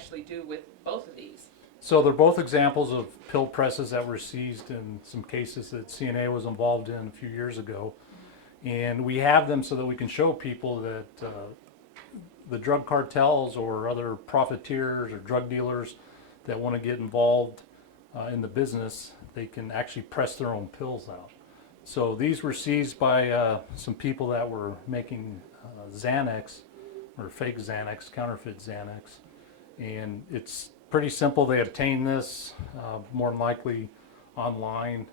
actually do with both of these? So they're both examples of pill presses that were seized in some cases that CNA was involved in a few years ago. And we have them so that we can show people that the drug cartels or other profiteers or drug dealers that want to get involved in the business, they can actually press their own pills out. So these were seized by some people that were making Xanax, or fake Xanax, counterfeit Xanax. And it's pretty simple. They obtained this more than likely online.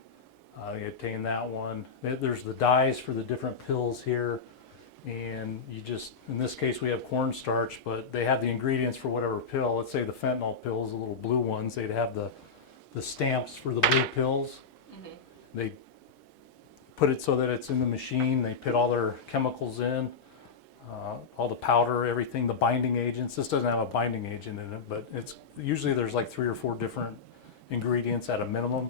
They obtained that one. There's the dyes for the different pills here. And you just, in this case we have cornstarch, but they have the ingredients for whatever pill. Let's say the fentanyl pills, the little blue ones, they'd have the stamps for the blue pills. Mm-hmm. They put it so that it's in the machine. They put all their chemicals in, all the powder, everything, the binding agents. This doesn't have a binding agent in it, but it's usually there's like 3 or 4 different ingredients at a minimum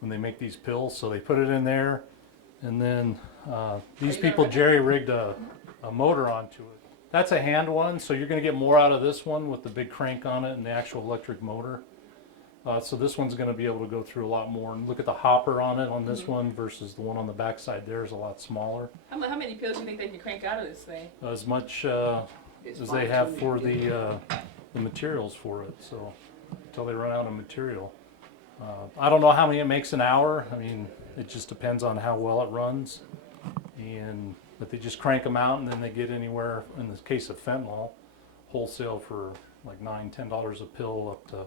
when they make these pills. So they put it in there, and then these people jerry-rigged a motor onto it. That's a hand one, so you're going to get more out of this one with the big crank on it and the actual electric motor. So this one's going to be able to go through a lot more. And look at the hopper on it on this one versus the one on the backside there is a lot smaller. How many pills do you think they can crank out of this thing? As much as they have for the materials for it, so until they run out of material. I don't know how many it makes an hour. I mean, it just depends on how well it runs. But they just crank them out, and then they get anywhere, in the case of fentanyl, wholesale for like $9, $10 a pill, up to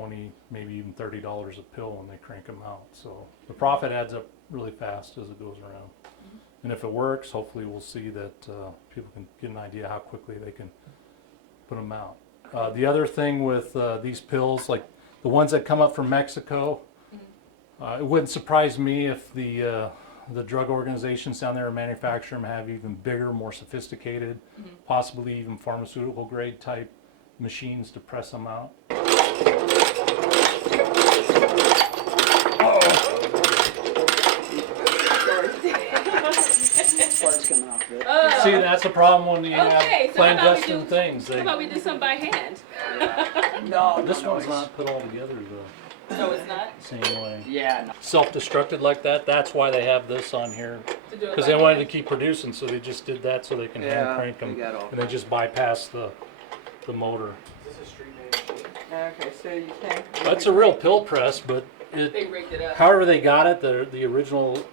$20, maybe even $30 a pill when they crank them out. So the profit adds up really fast as it goes around. Mm-hmm. And if it works, hopefully we'll see that people can get an idea how quickly they can put them out. The other thing with these pills, like the ones that come up from Mexico, it wouldn't surprise me if the drug organizations down there who manufacture them have even bigger, more sophisticated, possibly even pharmaceutical grade type machines to press them out. See, that's the problem when you have clandestine things. How about we do something by hand? No, this one's not put all together the No, it's not. same way. Yeah. No. Self-destructed like that. That's why they have this on here, because they wanted to keep producing, so they just did that so they can hand crank them, and they just bypass the motor. Is this a street made? Okay, so you can't. That's a real pill press, but they rigged it up. However they got it, the original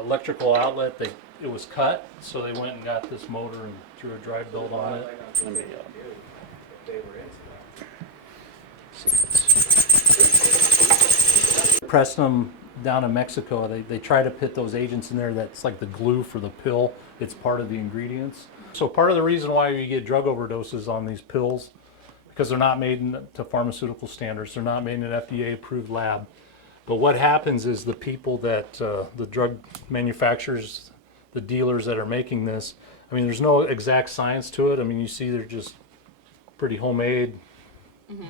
electrical outlet, it was cut, so they went and got this motor and threw a drive belt on it. Let me pressed them down in Mexico. They try to put those agents in there that's like the glue for the pill. It's part of the ingredients. So part of the reason why we get drug overdoses on these pills, because they're not made to pharmaceutical standards. They're not made in an FDA approved lab. But what happens is the people that, the drug manufacturers, the dealers that are making this, I mean, there's no exact science to it. I mean, you see they're just pretty homemade.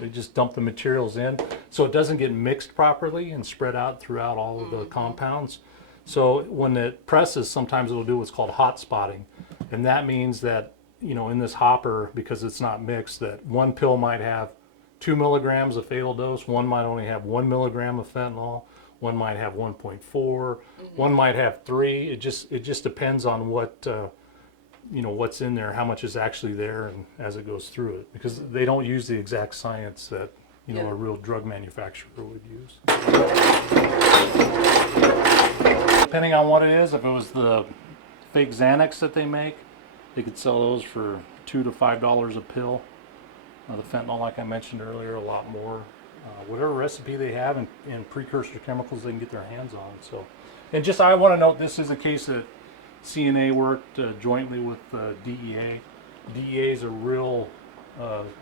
They just dump the materials in. So it doesn't get mixed properly and spread out throughout all of the compounds. So when it presses, sometimes it'll do what's called hot spotting. And that means that, you know, in this hopper, because it's not mixed, that one pill might have 2 milligrams of fatal dose, one might only have 1 milligram of fentanyl, one might have 1.4, one might have 3. It just depends on what you know, what's in there, how much is actually there, and as it goes through it, because they don't use the exact science that, you know, a real drug manufacturer would use. Depending on what it is, if it was the fake Xanax that they make, they could sell those for $2 to $5 a pill. The fentanyl, like I mentioned earlier, a lot more. Whatever recipe they have and precursor chemicals they can get their hands on. So, and just I want to note, this is a case that CNA worked jointly with DEA. DEA is a real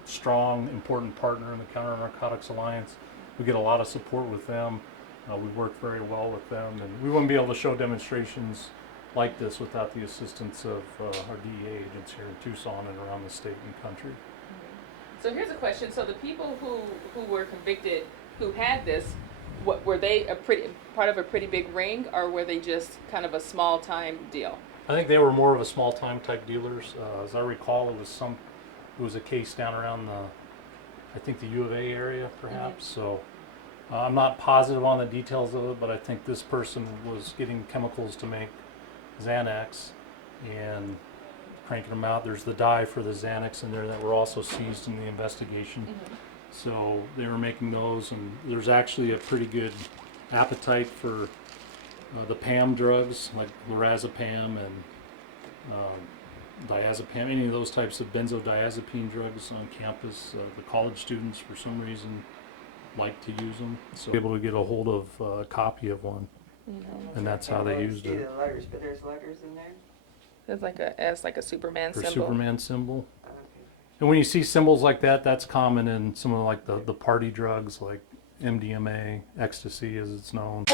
strong, important partner in the Counter Narcotics Alliance. We get a lot of support with them. We work very well with them, and we wouldn't be able to show demonstrations like this without the assistance of our DEA agents here in Tucson and around the state and country. So here's a question. So the people who were convicted, who had this, what were they part of a pretty big ring, or were they just kind of a small time deal? I think they were more of a small time type dealers. As I recall, it was it was a case down around I think the U of A area perhaps. So I'm not positive on the details of it, but I think this person was getting chemicals to make Xanax and cranking them out. There's the dye for the Xanax in there that were also seized in the investigation. So they were making those, and there's actually a pretty good appetite for the PAM drugs like lorazepam and diazepam, any of those types of benzodiazepine drugs on campus. The college students, for some reason, like to use them. So able to get a hold of a copy of one, and that's how they used it. The letters, but there's letters in there. It's like a Superman For symbol. Superman symbol. Okay. And when you see symbols like that, that's common in some of like the party drugs like MDMA, ecstasy as it's known.